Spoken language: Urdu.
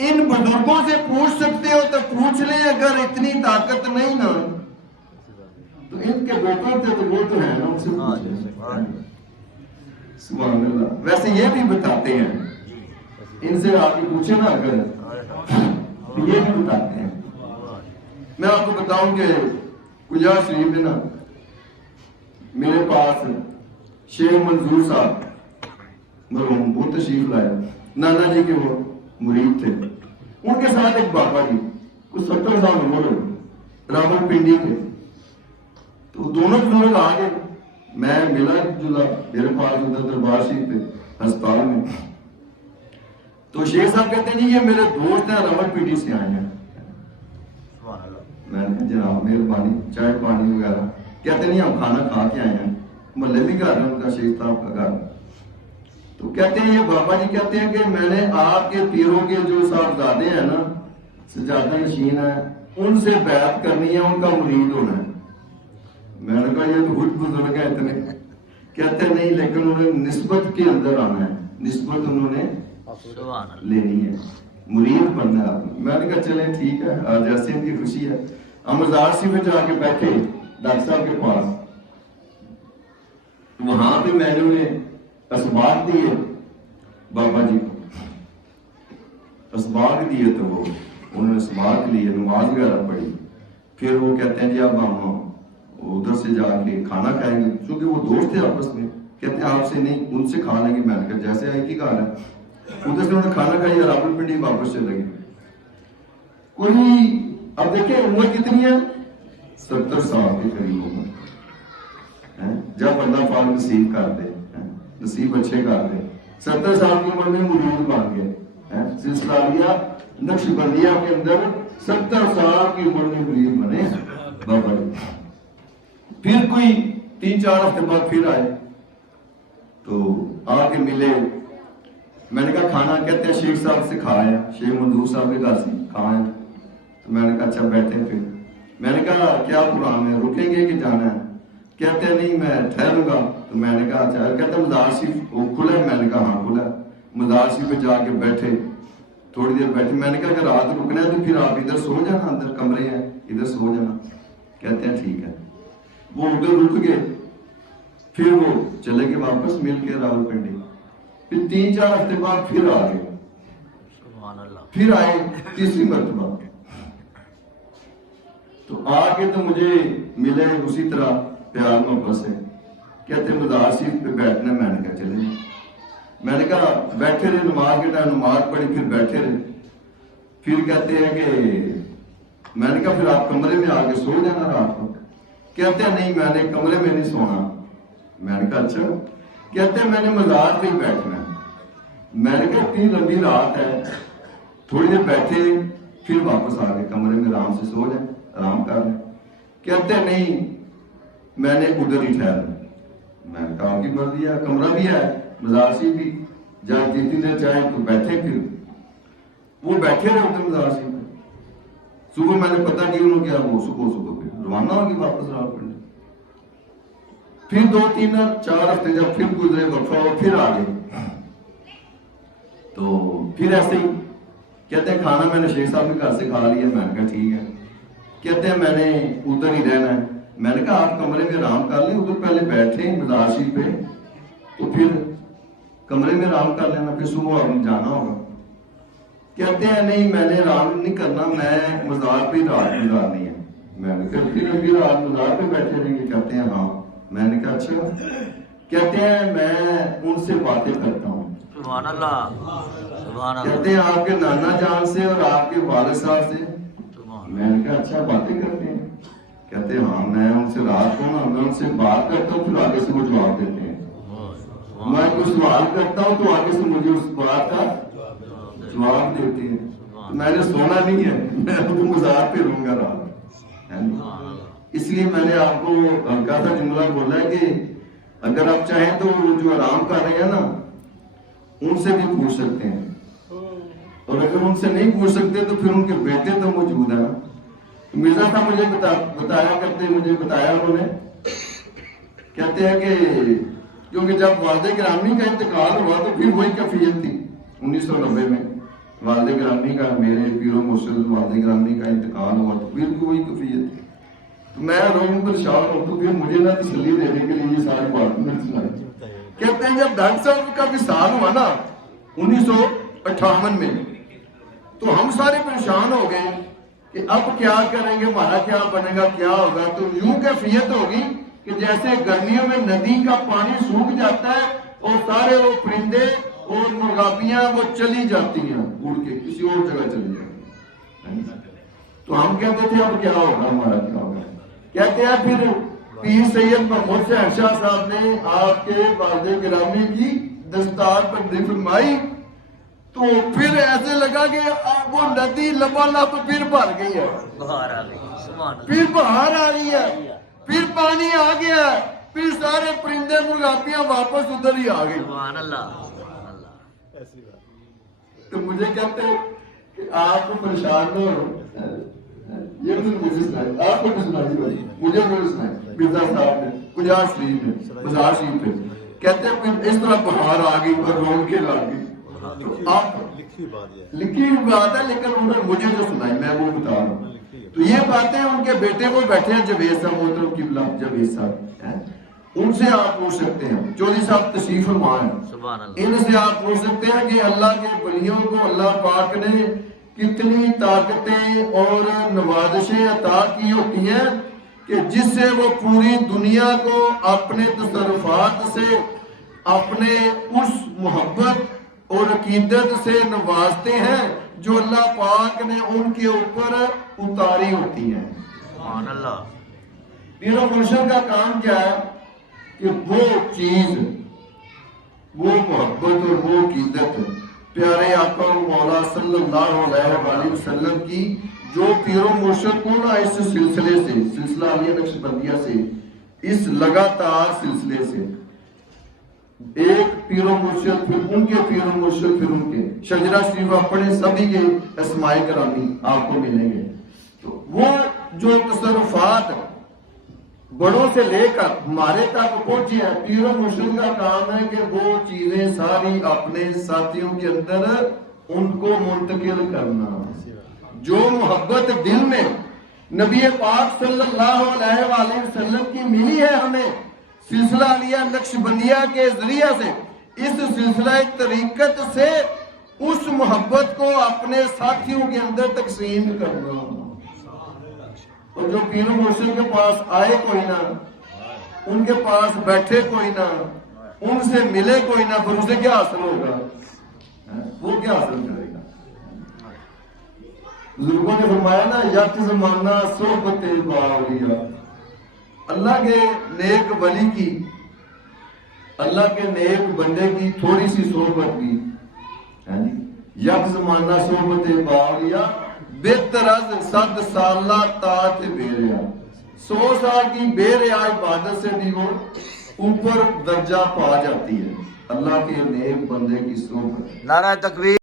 ان بزرگوں سے پوچھ سکتے ہو تو پوچھ لیں، اگر اتنی طاقت نہیں نا تو ان کے بیٹوں سے تو وہ تو ہے نا، ان سے سبحان اللہ۔ ویسے یہ بھی بتاتے ہیں، ان سے آپ پوچھے نا اگر تو یہ بھی بتاتے ہیں۔ میں آپ کو بتاؤں کہ کجا شریف میں نا میرے پاس شیخ منظور صاحب مرحوم وہ تشریف لایا، نانا جی کے وہ مرید تھے، ان کے ساتھ ایک بابا جی کچھ 70 سال عمر ہو، راول پنڈی کے، تو دونوں بزرگ آ گئے، میں ملا جلا میرے پاس ادھر دربار شریف پہ ہسپتال میں، تو شیخ صاحب کہتے ہیں جی یہ میرے دوست ہیں راول پنڈی سے آئے ہیں۔ میں نے کہا جناب مہربانی، چائے پانی وغیرہ، کہتے نہیں ہم کھانا کھا کے آئے ہیں، محلے بھی گھر ہے ان کا، شیخ صاحب کا گھر، تو کہتے ہیں یہ بابا جی کہتے ہیں کہ میں نے آپ کے پیروں کے جو صاحبزادے ہیں نا سجادہ نشین ہیں ان سے بیعت کرنی ہے، ان کا مرید ہونا ہے۔ میں نے کہا یہ تو خود بزرگ ہیں اتنے، کہتے ہیں نہیں لیکن انہوں نے نسبت کے اندر آنا ہے، نسبت انہوں نے لینی ہے، مرید بننا ہے۔ میں نے کہا چلیں ٹھیک ہے، آج ایسے ان کی خوشی ہے۔ ہم مزار سی میں جا کے بیٹھے ڈاکٹر صاحب کے پاس، وہاں پہ میں نے انہیں اسباق دیے بابا جی کو، اسباق دیے تو وہ انہوں نے اسباق لیے، نماز وغیرہ پڑھی، پھر وہ کہتے ہیں جی اب ہم ادھر سے جا کے کھانا کھائیں گے، چونکہ وہ دوست تھے آپس میں، کہتے ہیں آپ سے نہیں ان سے کھا لیں گے۔ میں نے کہا جیسے آئی کی گھر ہے، ادھر سے انہوں نے کھانا کھائی، راول پنڈی واپس چلے گئے۔ کوئی اب دیکھیں عمر کتنی ہے، 70 سال کے قریب عمر، جب بندہ پاک نصیب کر دے، نصیب اچھے کر دے، 70 سال کی عمر میں مرید بن گئے، سلسلہ نقش بندیہ کے اندر 70 سال کی عمر میں مرید بنے بابا جی۔ پھر کوئی 3-4 ہفتے بعد پھر آئے تو آ کے ملے، میں نے کہا کھانا، کہتے ہیں شیخ صاحب سے کھایا، شیخ منظور صاحب کے گھر سے کھایا، تو میں نے کہا اچھا بیٹھے، پھر میں نے کہا کیا پروگرام ہے، رکیں گے کہ جانا ہے؟ کہتے ہیں نہیں میں ٹھہروں گا، تو میں نے کہا اچھا، کہتے ہیں مزار شریف وہ کھلا ہے؟ میں نے کہا ہاں کھلا ہے۔ مزار شریف پہ جا کے بیٹھے، تھوڑی دیر بیٹھے، میں نے کہا اگر رات رکنا ہے تو پھر آپ ادھر سو جانا، اندر کمرے ہیں ادھر سو جانا۔ کہتے ہیں ٹھیک ہے، وہ ادھر رک گئے، پھر وہ چلے گئے واپس مل کے راول پنڈی، پھر 3-4 ہفتے بعد پھر آ گئے، پھر آئے تیسری مرتبہ، تو آ کے تو مجھے ملے اسی طرح پیار محبت سے، کہتے ہیں مزار شریف پہ بیٹھنا۔ میں نے کہا چلیں، میں نے کہا بیٹھے رہے، نماز کے ٹائم نماز پڑھی، پھر بیٹھے رہے، پھر کہتے ہیں کہ میں نے کہا پھر آپ کمرے میں آ کے سو جانا رات کو۔ کہتے ہیں نہیں میں نے کمرے میں نہیں سونا۔ میں نے کہا اچھا، کہتے ہیں میں نے مزار پہ ہی بیٹھنا ہے۔ میں نے کہا اتنی لمبی رات ہے، تھوڑی دیر بیٹھے پھر واپس آ گئے کمرے میں، آرام سے سو جائیں، آرام کر لیں۔ کہتے ہیں نہیں میں نے ادھر ہی ٹھہرا۔ میں نے کہا آپ کی مرضی ہے، کمرہ بھی ہے مزار شریف بھی، جہاں جتنی دیر چاہیں تو بیٹھے، پھر وہ بیٹھے رہے ادھر مزار شریف میں۔ صبح میں نے پتہ کی انہوں کیا، وہ صبح پھر روانہ ہوگی واپس راول پنڈی۔ پھر 2-3-4 ہفتے جب پھر گزرے وقفہ ہو، پھر آ گئے، تو پھر ایسے ہی کہتے ہیں کھانا میں نے شیخ صاحب کے گھر سے کھا لیا۔ میں نے کہا ٹھیک ہے، کہتے ہیں میں نے ادھر ہی رہنا ہے۔ میں نے کہا آپ کمرے میں آرام کر لیں، ادھر پہلے بیٹھے مزار شریف پہ، تو پھر کمرے میں آرام کر لینا، پھر صبح آپ نے جانا ہوگا۔ کہتے ہیں نہیں میں نے آرام نہیں کرنا، میں مزار پہ رات گزارنی ہے۔ میں نے کہا پھر ابھی رات مزار پہ بیٹھے رہیں گے؟ کہتے ہیں ہاں۔ میں نے کہا اچھا، کہتے ہیں میں ان سے باتیں کرتا ہوں۔ سبحان اللہ، سبحان اللہ۔ کہتے ہیں آپ کے نانا جان سے اور آپ کے والد صاحب سے۔ میں نے کہا اچھا باتیں کرتے ہیں؟ کہتے ہیں ہاں، میں ان سے رات کو نا میں ان سے بات کرتا ہوں، پھر آگے سے وہ جواب دیتے ہیں۔ میں کچھ سوال کرتا ہوں تو آگے سے مجھے اس بات کا جواب دیتے ہیں۔ میں نے سونا نہیں ہے، میں تو مزار پہ رہوں گا رات۔ اس لیے میں نے آپ کو ہلکا سا جملہ بولا ہے کہ اگر آپ چاہیں تو جو آرام کر رہے ہیں نا ان سے بھی پوچھ سکتے ہیں، اور اگر ان سے نہیں پوچھ سکتے تو پھر ان کے بیٹے تو موجود ہیں نا۔ مرزا صاحب مجھے بتایا کرتے، مجھے بتایا انہوں نے، کہتے ہیں کہ کیونکہ جب والد گرامی کا انتقال ہوا تو پھر وہی کیفیت تھی 1990 میں، والد گرامی کا، میرے پیر و مرشد والد گرامی کا انتقال ہوا تو پھر بھی وہی کیفیت ہے، تو میں روم پریشان ہوں، تو پھر مجھے نہ تسلی دینے کے لیے یہ ساری بات میں سنائی۔ کہتے ہیں جب ڈاکٹر صاحب کا وصال ہوا نا 1958 میں، تو ہم سارے پریشان ہو گئے کہ اب کیا کریں گے، ہمارا کیا بنے گا، کیا ہوگا۔ تو یوں کیفیت ہوگی کہ جیسے گرمیوں میں ندی کا پانی سوکھ جاتا ہے اور سارے وہ پرندے اور مرغابیاں وہ چلی جاتی ہیں اڑ کے کسی اور جگہ چلی جاتی ہیں۔ تو ہم کہتے تھے اب کیا ہوگا، ہمارا کیا ہوگا۔ کہتے ہیں پھر پیر سید محمود حسین شاہ صاحب نے آپ کے والد گرامی کی دستار بندی فرمائی، تو پھر ایسے لگا کہ وہ ندی لبالب پھر بھر گئی ہے، بہار آ گئی، سبحان اللہ، پھر بہار آ رہی ہے، پھر پانی آ گیا ہے، پھر سارے پرندے مرغابیاں واپس ادھر ہی آ گئی۔ سبحان اللہ، سبحان اللہ۔ تو مجھے کہتے ہیں کہ آپ کو پریشان نہ ہو، یہ تو مجھے سنائے، آپ کو بھی سنائی بھائی، مجھے بھی سنائے، مرزا صاحب نے گجار شریف میں بازار شریف میں کہتے ہیں پھر اس طرح بہار آ گئی اور رون کے لا گئی۔ تو آپ لکھی بات ہے، لیکن انہوں نے مجھے جو سنائی میں وہ بتا رہا ہوں۔ تو یہ باتیں ان کے بیٹے کو بیٹھے ہیں جوید صاحب، محترم قبلہ جوید صاحب، ان سے آپ پوچھ سکتے ہیں، چودھری صاحب تشریف فرما ہیں، سبحان اللہ، ان سے آپ پوچھ سکتے ہیں کہ اللہ کے ولیوں کو اللہ پاک نے کتنی طاقتیں اور نوازشیں عطا کی ہوتی ہیں کہ جس سے وہ پوری دنیا کو اپنے تصرفات سے، اپنے اس محبت اور عقیدت سے نوازتے ہیں جو اللہ پاک نے ان کے اوپر اتاری ہوتی ہیں۔ سبحان اللہ، پیر و مرشد کا کام کیا ہے کہ وہ چیز، وہ محبت اور وہ عقیدت پیارے آقا و مولا صلی اللہ علیہ وآلہ وسلم کی، جو پیر و مرشد کو نا اس سلسلے سے، سلسلہ علیہ نقشبندیہ سے، اس لگاتار سلسلے سے ایک پیر و مرشد پھر ان کے پیر و مرشد پھر ان کے شجرہ شریف اپنے سبھی کے اسماء گرامی آپ کو ملیں گے۔ تو وہ جو تصرفات بڑوں سے لے کر ہمارے تک پہنچے ہیں، پیر و مرشد کا کام ہے کہ وہ چیزیں ساری اپنے ساتھیوں کے اندر ان کو منتقل کرنا۔ جو محبت دل میں نبی پاک صلی اللہ علیہ وآلہ وسلم کی ملی ہے ہمیں سلسلہ علیہ نقشبندیہ کے ذریعہ سے، اس سلسلہ طریقت سے اس محبت کو اپنے ساتھیوں کے اندر تقسیم کرنا۔ اور جو پیر و مرشد کے پاس آئے کوئی نہ، ان کے پاس بیٹھے کوئی نہ، ان سے ملے کوئی نہ، پھر اسے کیا حاصل ہوگا، وہ کیا حاصل کرے گا؟ بزرگوں نے فرمایا نا، یک زمانہ صحبت باولیہ، اللہ کے نیک ولی کی، اللہ کے نیک بندے کی تھوڑی سی صحبت بھی، یک زمانہ صحبت باولیہ بہتر از 100 سالہ طاعت بے ریا، 100 سال کی بے ریا عبادت سے بھی وہ اوپر درجہ پا جاتی ہے۔ اللہ کے نیک بندے کی صحبت۔ نعرہ تکبیر۔